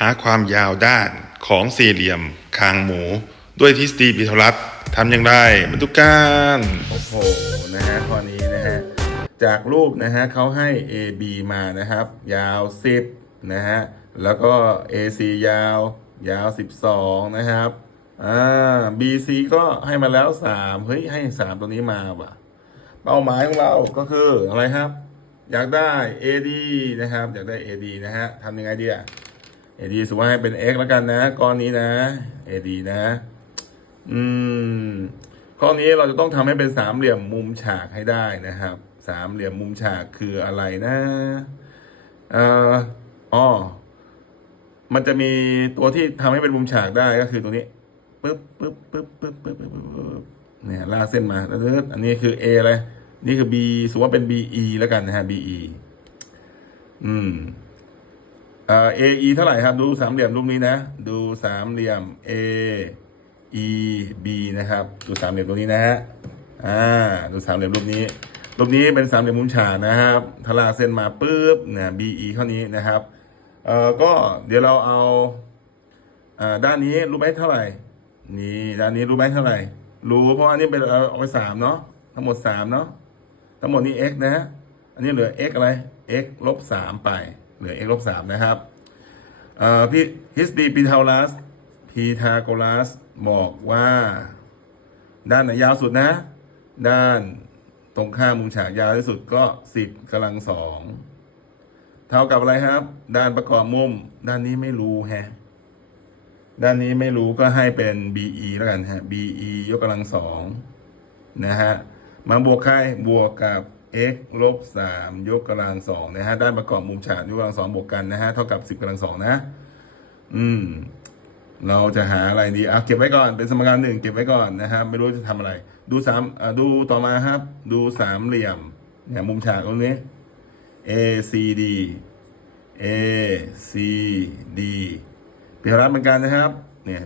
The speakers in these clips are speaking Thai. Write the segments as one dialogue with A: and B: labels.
A: หาความยาวด้านของสี่เหลี่ยมคางหมู ด้วยทฤษฎีปิโทรัสทำอย่างไรมาดูกัน
B: โอ้โหนะฮะข้อนี้นะฮะจากรูปนะฮะเขาให้ AB มานะครับ ยาว 10นะฮะแล้วก็ AC ยาว ยาว 12 นะครับอ่า BC ก็ให้มาแล้ว 3 เฮ้ย ให้ 3 ตัวนี้มาว่ะ เป้าหมายของเราก็คืออะไรครับ อยากได้ AD นะครับ อยากได้ AD นะฮะทำยังไงดีอะ AD สุว่าให้เป็น x แล้วกันนะ ก้อนนี้นะ AD นะ อืมข้อนี้เราจะต้องทำให้เป็นสามเหลี่ยมมุมฉากให้ได้นะครับ สามเหลี่ยมมุมฉากคืออะไรนะเอ่ออ๋อมันจะมีตัวที่ทำให้เป็นมุมฉากได้ก็คือตัวนี้ปึ๊บปึ๊บปึ๊บปึ๊บปึ๊บปึ๊บปึ๊บเนี่ยลากเส้นมาแล้วอันนี้คือ A อะไรนี่คือ B สุว่าเป็น BE แล้วกันนะฮะ BE อืม เอ่อ AE เท่าไหร่ครับ ดูสามเหลี่ยมรูปนี้นะ ดูสามเหลี่ยม A E B นะครับ ดูสามเหลี่ยมตรงนี้นะฮะอ่าดูสามเหลี่ยมรูปนี้รูปนี้เป็นสามเหลี่ยมมุมฉากนะครับทลาเส้นมาปุ๊บเนี่ย BE เท่านี้นะครับเอ่อก็เดี๋ยวเราเอาอ่าด้านนี้รู้ไหมเท่าไหร่นี่ด้านนี้รู้ไหมเท่าไหร่ รู้เพราะอันนี้เป็นเอาเอาไปสามเนาะทั้งหมดสามเนาะทั้งหมดนี้ x นะฮะอันนี้เหลือ x อะไร x ลบสามไป เหลือ x ลบสามนะครับเอ่อพี่ฮิสดีพีทาลัสพีทาโกรัสบอกว่า ด้านไหนยาวสุดนะ ด้านตรงข้ามมุมฉากยาวที่สุดก็สิบกำลังสองเท่ากับอะไรครับ ด้านประกอบมุม ด้านนี้ไม่รู้แฮะด้านนี้ไม่รู้ก็ให้เป็น BE แล้วกันฮะ BE ยกกำลังสองนะฮะ มาบวกใครบวกกับ x ลบสามยกกำลังสองนะฮะด้านประกอบมุมฉากยกกำลังสองบวกกันนะฮะเท่ากับสิบกำลังสองนะ อืม เราจะหาอะไรดีอะเก็บไว้ก่อนเป็นสมการหนึ่งเก็บไว้ก่อนนะครับไม่รู้จะทำอะไร ดูสามอะดูต่อมาครับ ดูสามเหลี่ยมเนี่ยมุมฉากตรงนี้ A C D A C D เป็นรัฐเหมือนกันนะครับ เนี่ย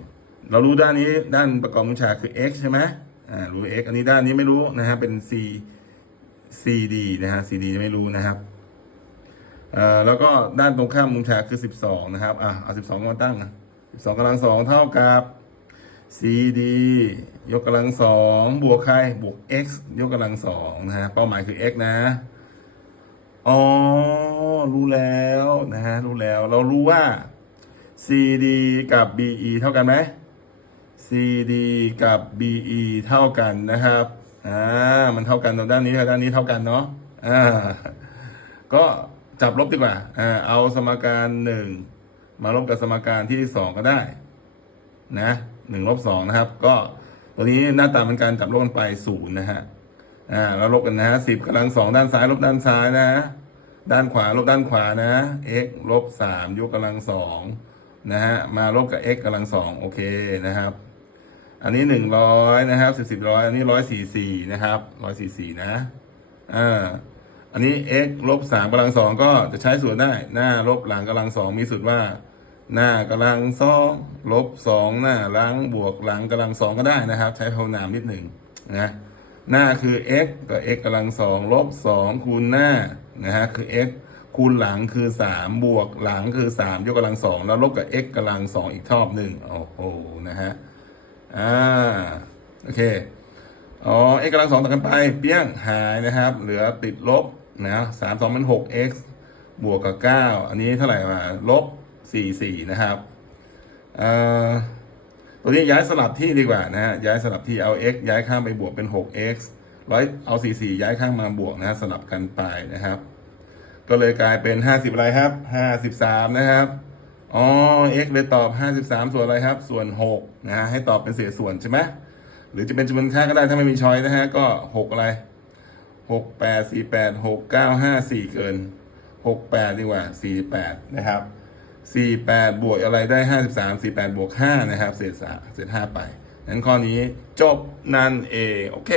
B: เรารู้ด้านนี้ด้านประกอบมุมฉากคือ x ใช่ไหมอ่ารู้ x อันนี้ด้านนี้ไม่รู้นะฮะเป็น c c d นะฮะ c d ไม่รู้นะครับแล้วก็ด้านตรงข้ามมุมฉากคือ 12 นะครับ อะเอา 12 มาตั้งนะ 12กำลังสองเท่ากับ cd ยกกำลังสองบวกใครบวก x ยกกำลังสองนะฮะ เป้าหมายคือ x นะ อ๋อ รู้แล้วนะฮะ รู้แล้ว เรารู้ว่า CD กับ BE เท่ากันไหม CD กับ BE เท่ากันนะครับ อ่ามันเท่ากันตรงด้านนี้กับด้านนี้เท่ากันเนาะอ่าก็จับลบดีกว่าอ่าเอาสมการหนึ่งมาลบกับสมการที่สองก็ได้ นะหนึ่งลบสองนะครับ ก็ตัวนี้หน้าตาเป็นการจับลบกันไปศูนย์นะฮะอ่าแล้วลบกันนะสิบกำลังสองด้านซ้ายลบด้านซ้ายนะ ด้านขวาลบด้านขวานะ x ลบสามยกกำลังสองนะฮะมาลบกับ x กำลังสองโอเคนะครับ อันนี้หนึ่งร้อยนะครับสิบสิบร้อยอันนี้ร้อยสี่สี่นะครับร้อยสี่สี่นะอ่าอันนี้ x ลบสามกำลังสองก็จะใช้ส่วนได้ หน้าลบหลังกำลังสองมีสุดว่า หน้ากำลังสองลบสองหน้าหลังบวกหลังกำลังสองก็ได้นะครับ ใช้พหุนามนิดหนึ่งนะหน้าคือ x กับ x กำลังสองลบสองคูณหน้านะฮะคือ x คูณหลังคือสามบวกหลังคือสามยกกำลังสองแล้วลบกับ x กำลังสองอีกทอบหนึ่งโอ้โหนะฮะ อ่าโอเคอ๋อ x กำลังสองต่างกันไป เปี้ยงหายนะครับ เหลือติดลบนะสามสองเป็นหก x บวกกับเก้าอันนี้เท่าไหร่มาลบสี่สี่นะครับเอ่อตัวนี้ย้ายสลับที่ดีกว่านะฮะย้ายสลับที่เอา x ย้ายข้างไปบวกเป็นหก x ร้อยเอาสี่สี่ย้ายข้างมาบวกนะฮะสลับกันไปนะครับ ก็เลยกลายเป็นห้าสิบอะไรครับห้าสิบสามนะครับ อ๋อ x เลยตอบห้าสิบสามส่วนอะไรครับ ส่วนหกนะฮะ ให้ตอบเป็นเศษส่วนใช่ไหม หรือจะเป็นจำนวนค่าก็ได้ถ้าไม่มีช้อยนะฮะ ก็หกอะไรหกแปดสี่แปดหกเก้าห้าสี่เกินหกแปดดีกว่าสี่แปดนะครับสี่แปดบวกอะไรได้ห้าสิบสามสี่แปดบวกห้านะครับ เศษสามเศษห้าไปงั้นข้อนี้จบนั่นเอง โอเค